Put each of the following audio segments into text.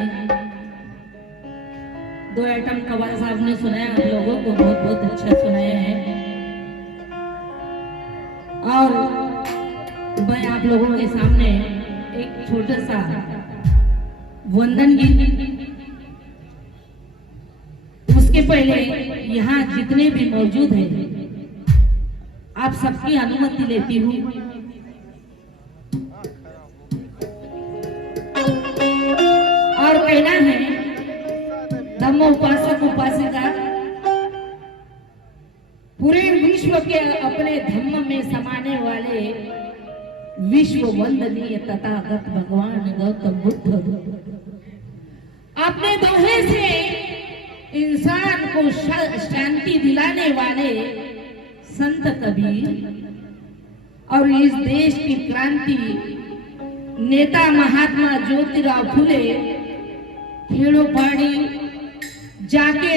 नहीं। दो आइटम कव्वाल साहब ने सुनाया, आप लोगों को बहुत बहुत अच्छा सुनाया है। और मैं आप लोगों के सामने एक छोटा सा वंदन गीत, उसके पहले यहाँ जितने भी मौजूद हैं आप सबकी अनुमति लेती हूँ। और कहना है, धम्म उपासक उपासिका पूरे विश्व के अपने धम्म में समाने वाले विश्व वंदनीय तथागत भगवान गौतम बुद्ध अपने दोहे से इंसान को शांति दिलाने वाले संत कबीर और इस देश की क्रांति नेता महात्मा ज्योतिराव फुले खेड़ों पहाड़ी जाके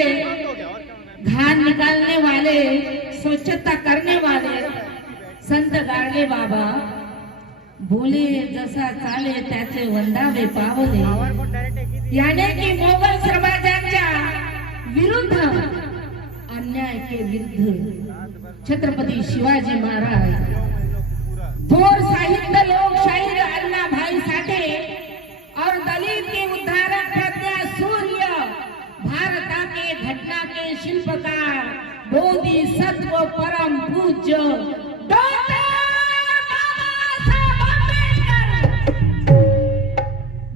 धान निकालने वाले, स्वच्छता करने वाले संत गाडगे बाबा बोले जसा चाले त्याचे वंदावे पावले, यानी की मोगल साम्राज्याच्या विरुद्ध अन्याय के विरुद्ध छत्रपति शिवाजी महाराज, थोर साहित्य लोकशाही अण्णा भाई साठे और दलित के उद्धारक प्रज्ञा सूर्य, भारत के घटना के शिल्पकार बोधि सत्व परम पूज्य डॉक्टर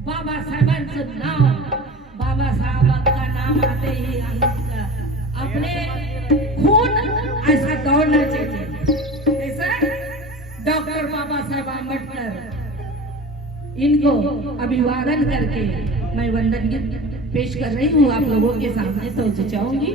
बाबासाहेबांचं नाव, बाबासाहेबांका नाम आते ही अपने खून ऐसा दौड़ना चाहिए। ऐसा डॉक्टर बाबा साहेब आम्बेडकर, इनको अभिवादन करके मैं वंदन गीत पेश कर रही हूँ आप लोगों के सामने, तो चाहूंगी।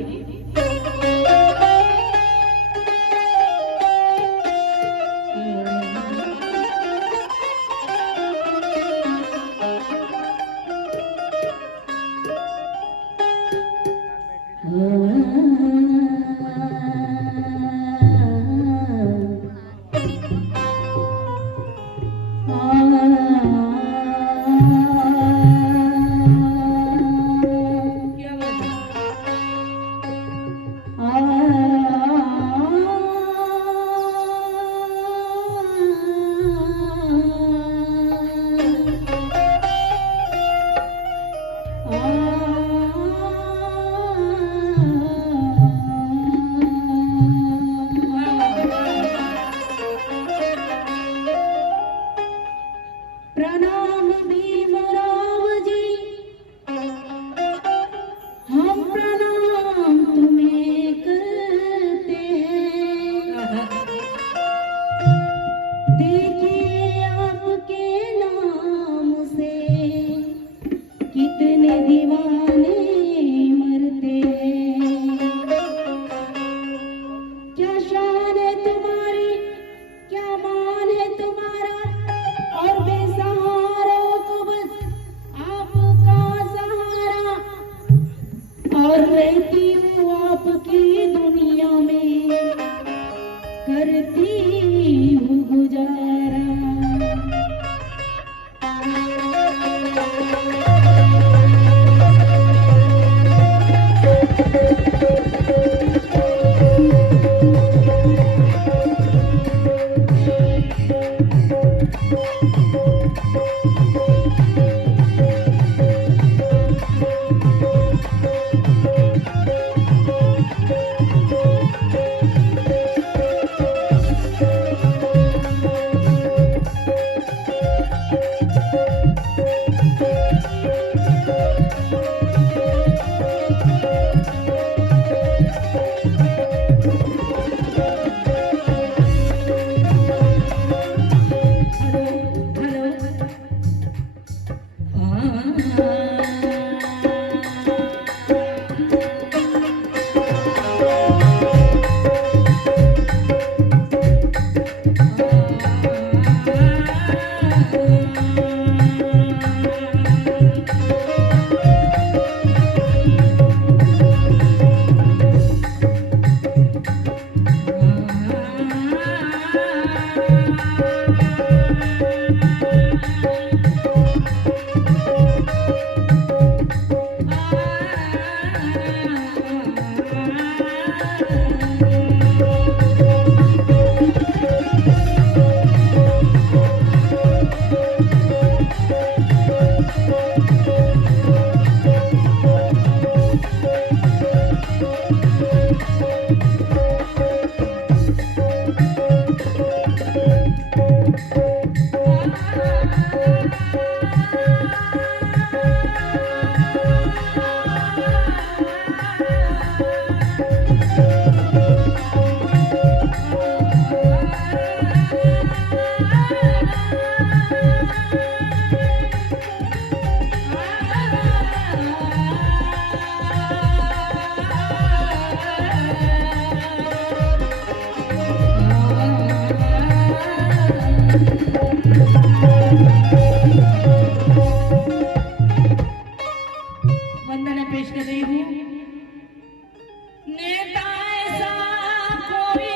पेश कर रही हूँ। नेता ऐसा कोई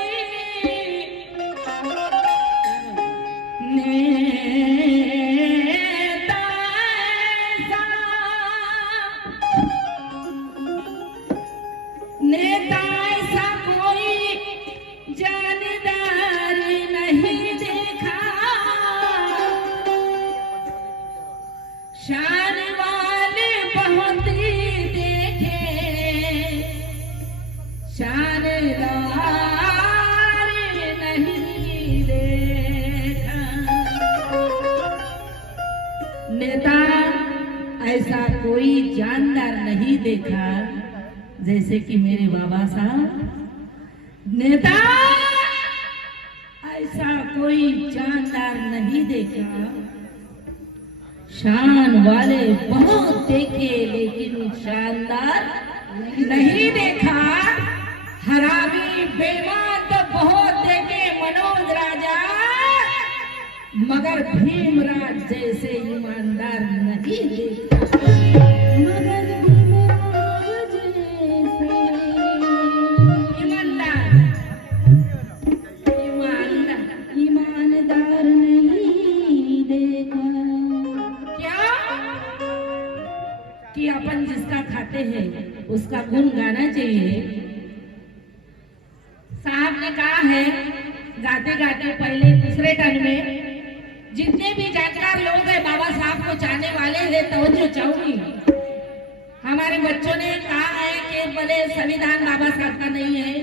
नेता ऐसा नेता ऐसा कोई जानदार नहीं देखा, शान वाले बहुत देखे, शानदार नहीं देखा। नेता ऐसा कोई जानदार नहीं देखा जैसे कि मेरे बाबा साहब। नेता ऐसा कोई जानदार नहीं देखा, शान वाले बहुत देखे लेकिन शानदार नहीं देखा। हरामी बेईमान तो बहुत देखे मनोज राजा, मगर भीमराज जैसे ईमानदार नहीं देखा। मगर भीमराज जैसे ईमानदार नहीं देखा। क्या कि अपन जिसका खाते हैं उसका गुण गाना चाहिए। साहब ने कहा है गाते गाते पहले दूसरे टन में जितने भी जानकार लोग हैं बाबा साहब को चाहने वाले हैं तवज्जो चाहूंगी। हमारे बच्चों ने कहा है कि बोले संविधान बाबा साहब का नहीं है,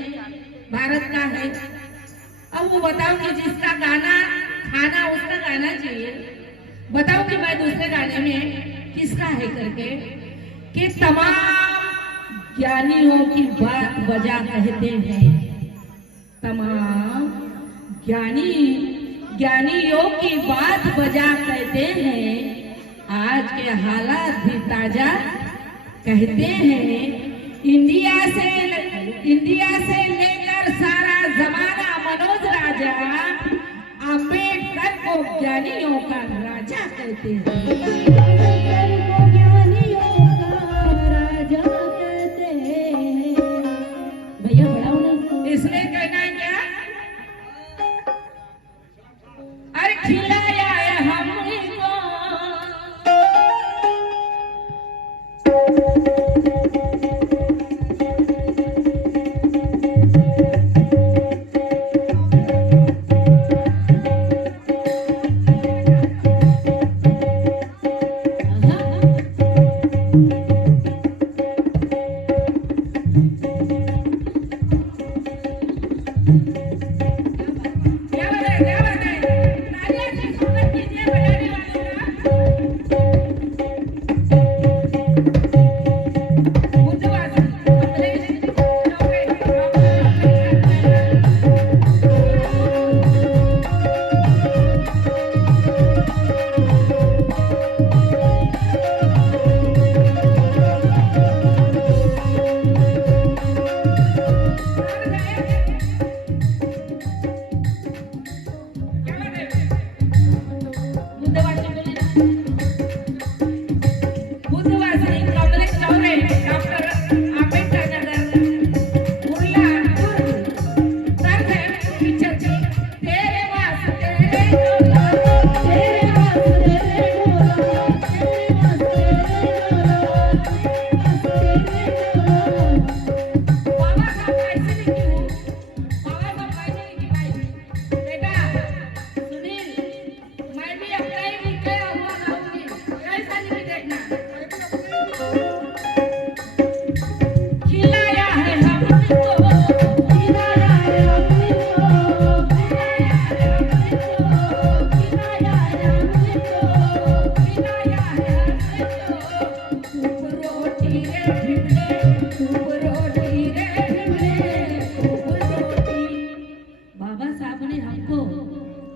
भारत का है। अब वो बताओ कि जिसका गाना खाना उसका गाना चाहिए। बताओ कि मैं दूसरे गाने में किसका है करके कि तमाम ज्ञानियों की बात बजा कहते हैं, तमाम ज्ञानियों की बात बजा कहते हैं, आज के हालात भी ताजा कहते हैं। इंडिया से लेकर सारा जमाना मनोज राजा, अम्बेडकर को ज्ञानियों का राजा कहते हैं। भैया बढ़ाओ ना, इसलिए कहना है क्या? अरे खिलाया है हमको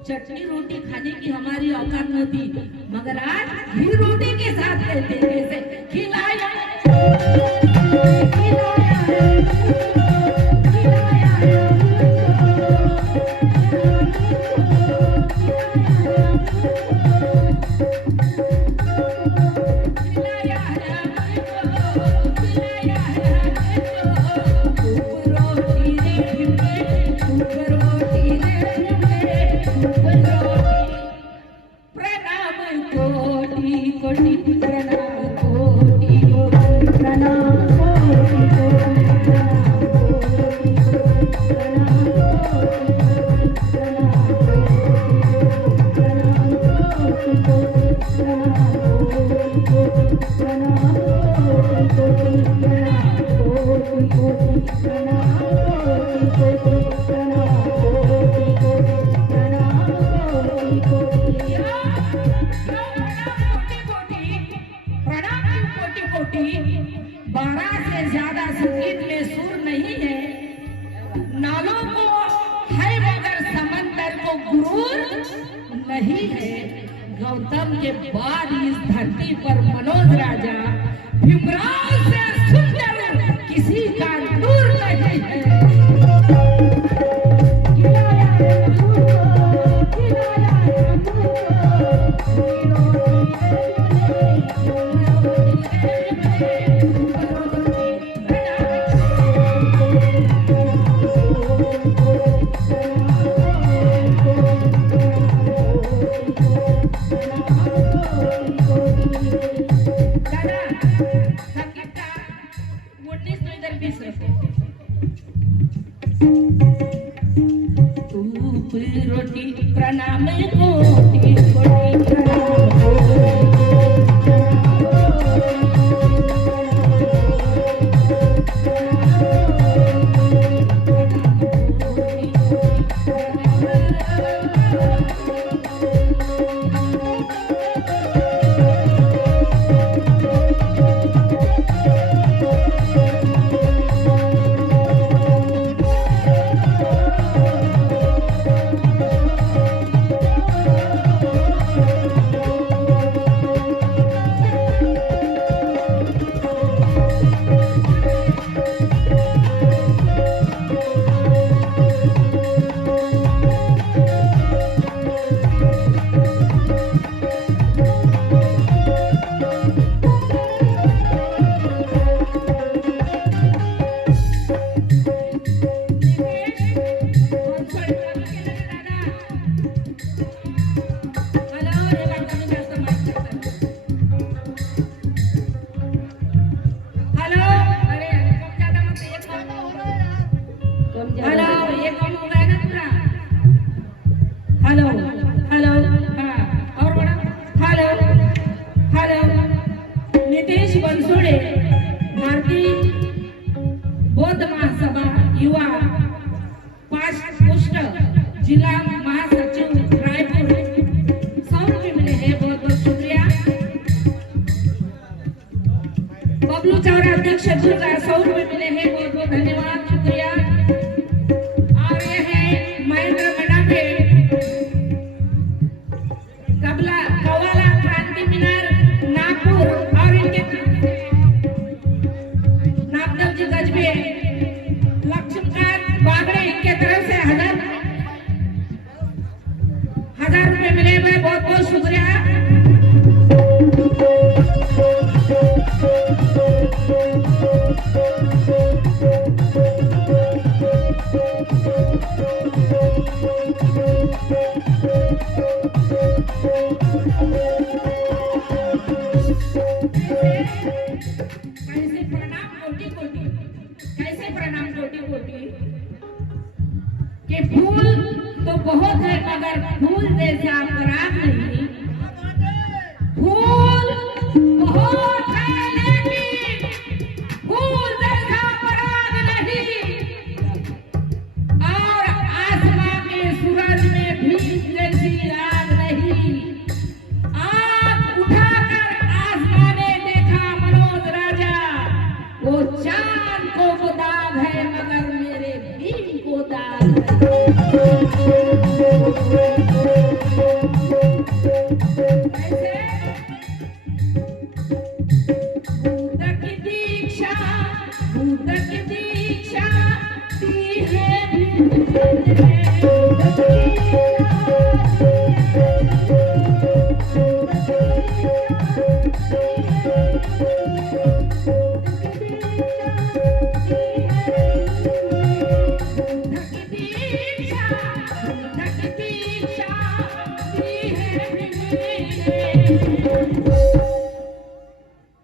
चटनी रोटी खाने की हमारी औकात होती, मगर आज घी रोटी के साथ कहते कैसे खिलाया खिलाया नहीं है। गौतम के बाद इस धरती पर मनोज राजा भीमराव से सुंदर किसी का नूर नहीं है। रोटी प्रणाम कोटि कोटि प्रणाम। जिला महासचिव रायपुर 100 रुपये मिले हैं, बहुत बहुत शुक्रिया। बबलू चौरा अध्यक्ष दुर्गा 100 रुपये मिले हैं, बहुत बहुत धन्यवाद शुक्रिया। और ये है महेंद्र मनाफे कबला कवाला क्रांति मीनार नागपुर और इनके नागदेव जी गजबे लक्ष्मणकांत बागड़े इनके तरफ से 1000 रुपये मिले हुए, बहुत बहुत शुक्रिया। कैसे प्रणाम कोटि कोटि, कैसे प्रणाम कोटि कोटि के फूल तो बहुत है मगर फूल जैसा पराग नहीं। फूल बहुत है लेकिन फूल जैसा पराग नहीं। और आसमां के सूरज में भी जैसी आग नहीं। आग उठाकर आसमां ने देखा मनोज राजा, वो चांद को दाग है मगर मेरे भीम को दाग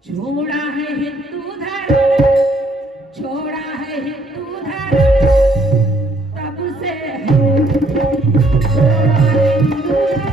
छोड़ा है हिंदू धर्म, छोड़ा है हिंदू धर्म, तब से छोड़ा है हिंदू धर्म।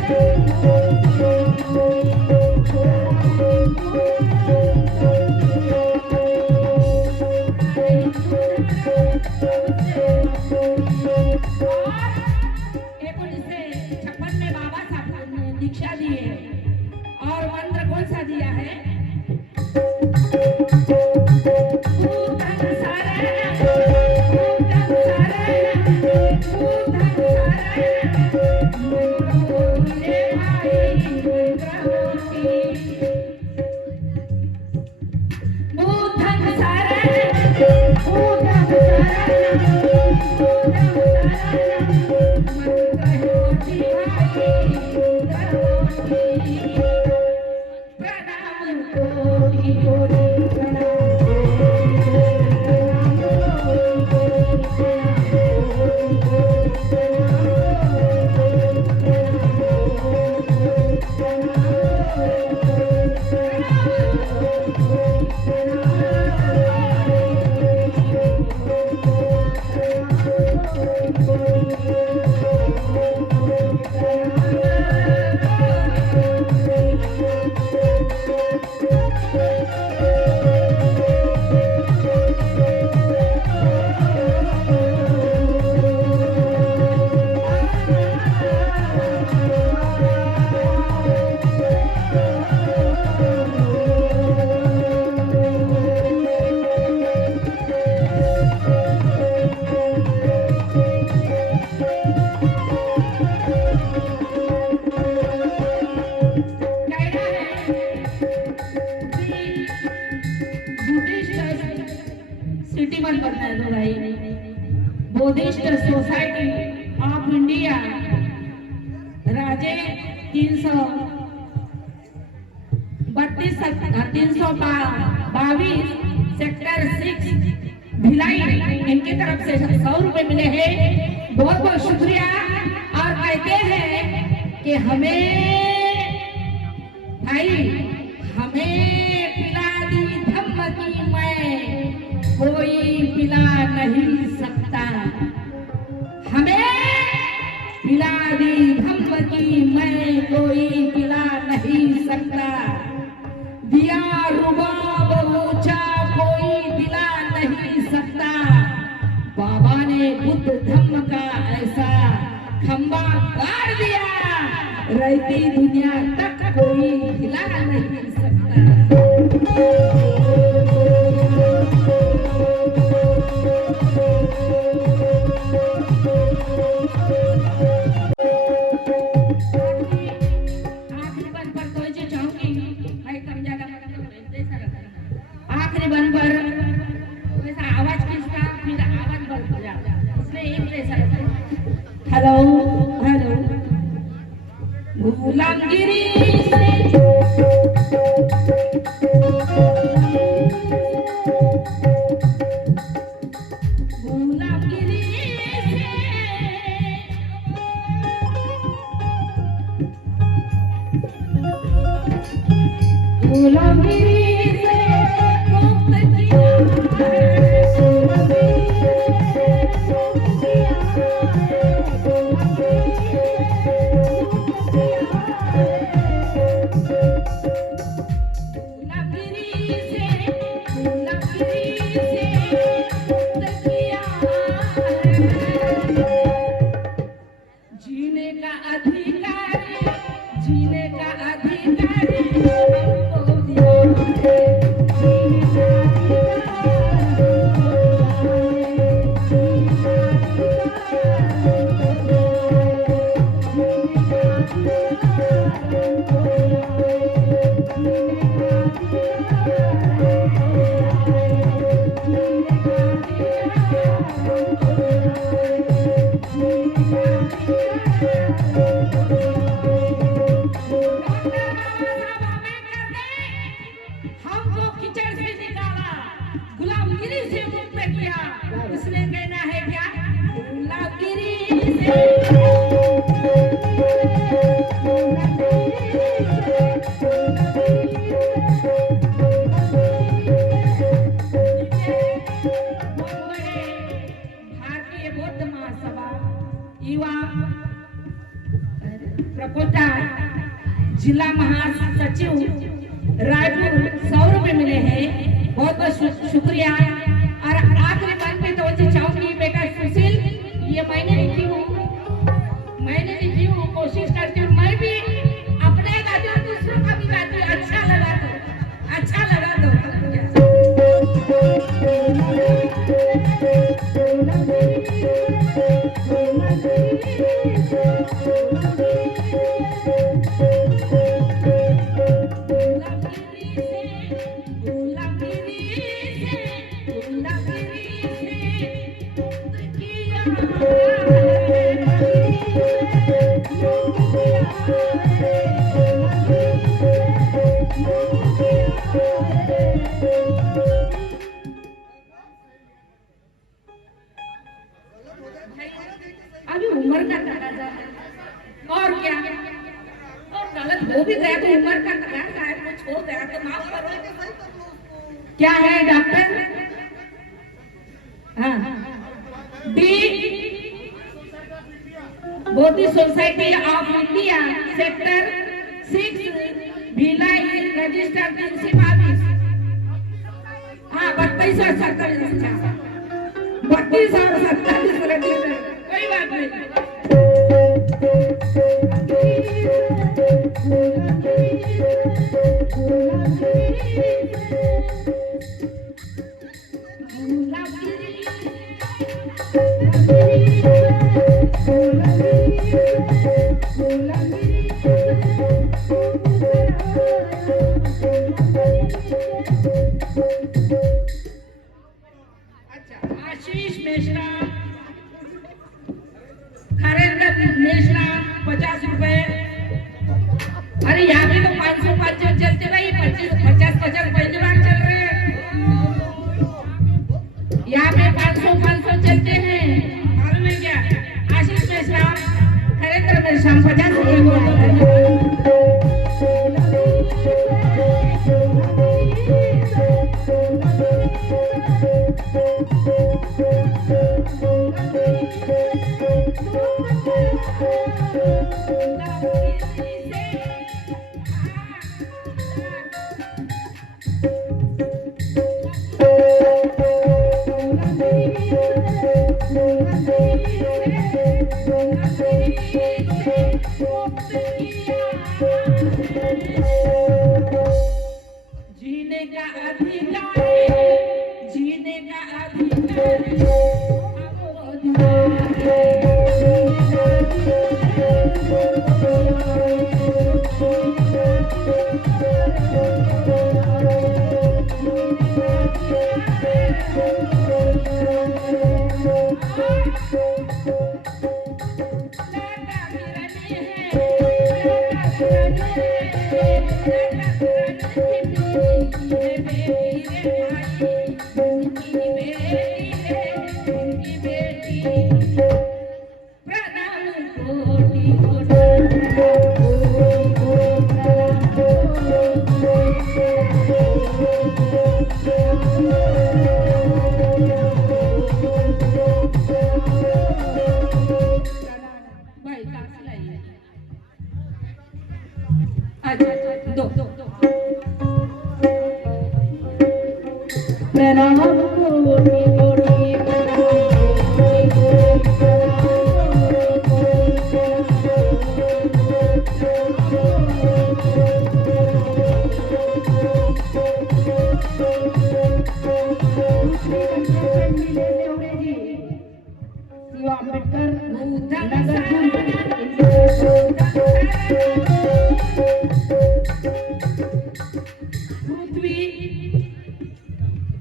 सिटी बंद करना है तो भाई बुद्धिस्ट सोसाइटी ऑफ इंडिया राजे 322 सेक्टर 6 भिलाई इनकी तरफ से 100 रुपए मिले हैं। बहुत बहुत शुक्रिया। और कहते हैं कि हमें भाई हमें पिला दी धम्म की मैं कोई पिला नहीं सकता। हमें पिला दी धम्म की मैं कोई पिला नहीं सकता। दिया रुबाब ऊंचा कोई दिला नहीं सकता। बाबा ने बुद्ध धम्म का ऐसा खंबा गाड़ दिया रहती दुनिया तक कोई हिला नहीं सकता। आखिरी बन पर वैसा आवाज खींचता फिर आवाज बंद हो जाता इसलिए एक जैसा रहता। हेलो हेलो गुलामगिरी से गुलामगिरी से गुलामगिरी प्रकोष्ठा जिला महासचिव रायपुर 100 रुपए मिले हैं। बहुत बहुत शुक्रिया। और आखिरी बात में तो चाहूंगी बेटा सुशील ये मैंने लिखी हूँ कोशिश करती हूँ मैं भी अपने गाती हूँ दूसरों का भी गाती हूँ। अच्छा लगा दो अभी उम्र का तकाजा है और क्या, और गलत हो भी गया तो उम्र का तकाजा है, कुछ हो गया तो माफ करो। क्या है डॉक्टर? हाँ, डी Bodhi society of India sector 6 Bhilai रजिस्टर 322। हाँ 32 और 47, 32 और 47 रजिस्टर, कोई बात नहीं। आशीष मिश्रा, हरेंद्र मिश्रा 50 रुपए। अरे यहाँ पे तो 505 चलते भाई, 50 पहली बार चल रहे हैं। यहाँ पे 500 चलते हैं, मालूम है क्या? आशीष मिश्रा, हरेंद्र मिश्रा 50। जीने का अधिकार, जीने का अधिकार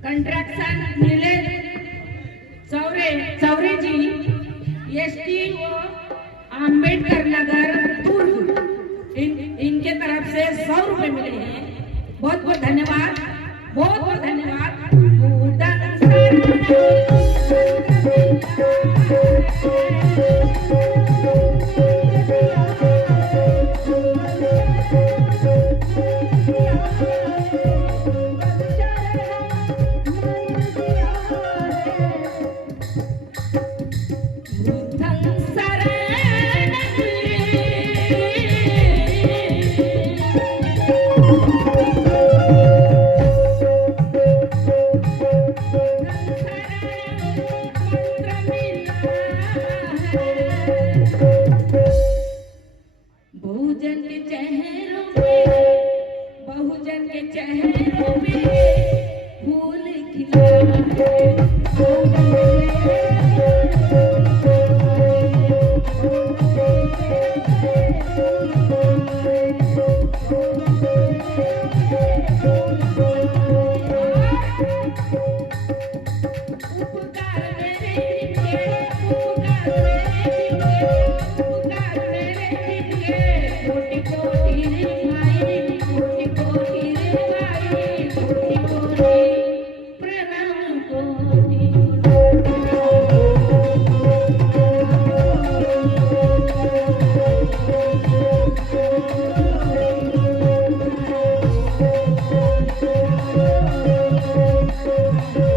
कंट्रैक्शन मिले चौरे जी एसटी व आम्बेडकर नगर पूर्व इनके तरफ से 100 रुपए मिले हैं। बहुत बहुत धन्यवाद, बहुत बहुत धन्यवाद। बहुजन के चेहरों पे फूल उपकार मेरे रे